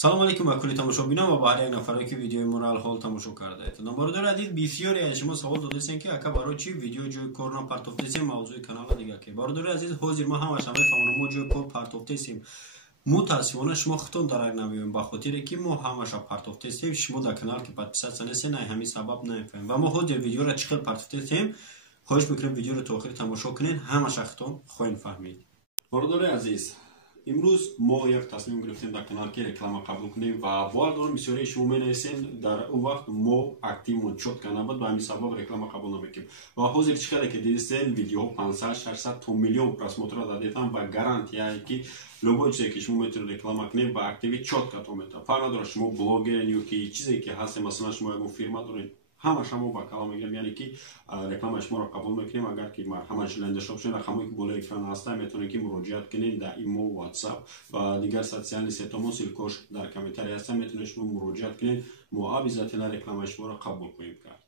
салом алейкум ба кулли тамошобинон ва ба ҳар як нафаре ки видеои моро алҳол тамошо кардаед. Намбардори азиз, бисёре аз шумо савол додастед ки ака барои чи видео ҷои кор напартофтесем мавзӯи канала дига ки. Бародари азиз, ҳозир ма ҳамаша мефаҳмонам мо ҷои кор партофтесем. Мутаассифона шумо хутон дарак намеёбем ба хотире ки мо ҳамаша партофтесем. Шумо дар канал ки подписатсия нестед, ай ҳамин сабаб намефаҳмем. Ва мо ҳозир видеоро чӣ хел партофтесем, хоҳиш мекунем видеоро то охир тамошо кунед, ҳамаша хутон хоҳем фаҳмид. Бародари азиз, имрӯз мо як тасмим гирифтем дар канал ки реклама қабул кунем ва бовар дорам бисёрии шумо менависен дар он вақт мо активмон чотка набуд ба ҳамин сабаб реклама қабул намекунем. Ва ҳозир чӣ қадар ки дидистен видеоҳо 500-600 то миллион просмотра дадетам ба гарантия ки любой чизе ки шумо метавонед реклама кунед ба активи чоткатон метавонад. Фарқ надорад шумо блогер ё ки чизе ки ҳастем, масалан шумо ягон фирма доред, ҳама шумо ба калом мегирем, яъне ки рекламаи шуморо қабул мекунем. Агар ки марҳама ҷӯландаша бошед, рақамҳои ки болои экран ҳаста, метавонед ки муроҷиат кунед дар имо, WhatsApp ва дигар социални сетамо, силкош дар комментария ҳаста, метавонед шумо муроҷиат кунед, мо обязательно рекламаи шуморо қабул хоҳем кард.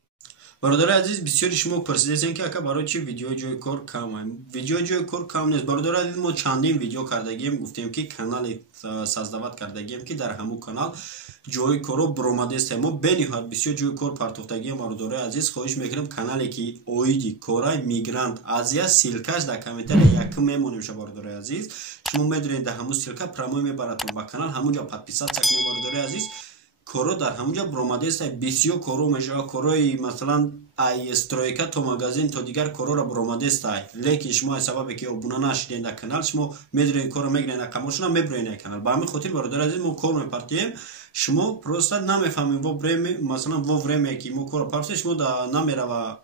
Бародари азиз, бисёри шумо пурсидастед ки ака барои чи видеои ҷои кор кам ай? Видеои ҷои кор кам нест. Бародари азиз, мо чандин видео кардагием, гуфтем ки канале создават кардагием ки дар ҳамун канал ҷои коро буромадест. Мо бениҳоят бисёр ҷои кор партофтагием. Бародари азиз, хоҳиш мекунем канале ки оиди корай мигрант Азия, силкаш дар комментария якм мемонем. ша бародари азиз, шумо медонед дар ҳамун силка промой мебаратон ба канал, ҳамунҷа подписатсия кунед. Бародари азиз, коро дар ҳамунҷа буромадест. Бисёр коро мешава, корои масалан ай стройка то магазин то дигар корора буромадест. Лекин шумо аз сабабе ки обуна нашидед дар канал, шумо медонед коро мегиред рақамошона меброед канал. Ба ҳамин хотир бародари азиз, мо кор мепартием. Шумо просто намефаҳмем во време, масалан во време ки мо коро партием, шумо да намерава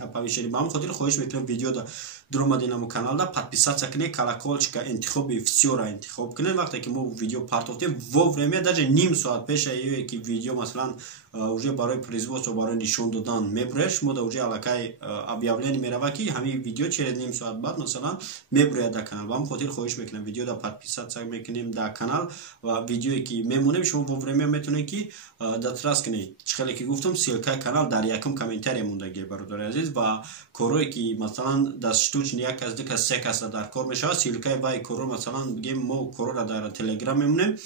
оповещение. Ба ҳамин хотир хоҳиш мекунем видео да дуромади намо канал да подписатсия кунед, колокольчика интихоби всёра интихоб кунед. Вақте ки мо видео партофтем во время, даже ним соат пеша ё ки видео масалан уже барои производство, барои нишон додан меброяд, шумо да уже аллакай объявление мерава ки ҳамин видео через ним соат баъд масалан меброяд дар канал. Ба ҳамин хотир хоҳиш мекунем видео да подписатсия мекунем дар канал ва видеое ки мемонем шумо во время метавонед ки дастрас кунед. Чӣ хеле ки гуфтам, силкаи канал дар якум комментария мондаги бародари азиз. Ва корое ки масалан дастштучни як кас ду кас се каса дар кор мешавад, силкаи вай коро масалан бигем мо корора дар телеграм мемонем,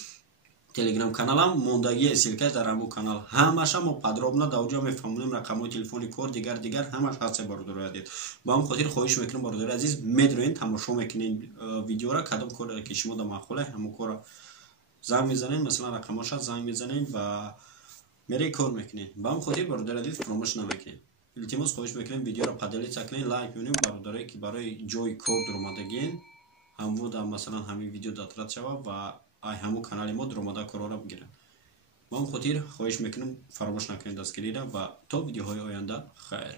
телеграм каналам мондагие силкаш дар ҳамун канал ҳамаша мо подробно дар оҷо мефаҳмонем, рақамҳои телефони кор дигар ҳамаш ҳаст. Бародари азиз, ба ҳамин хотир хоҳиш мекунем бародари азиз, медонед тамошо мекунед видеоро, кадом коре ки шумо дар махоле ҳамун кора занг мезанед, масалан рақамоша занг мезанед ва меред кор мекунед. Ба ҳамин хотир бародари азиз, фаромӯш намекунед. илтимос хоҳиш мекунем видеоро поделиться кунед, лайк бинем. Бародаре ки барои ҷои кор дуромадагиен, ҳамвода масалан ҳамин видео дастрас шава ва ай ҳамун канали мо дуромада корора бигирад. Ба ҳамин хотир хоҳиш мекунем фаромӯш накунед дастгирира ва то видеоҳои оянда хайр.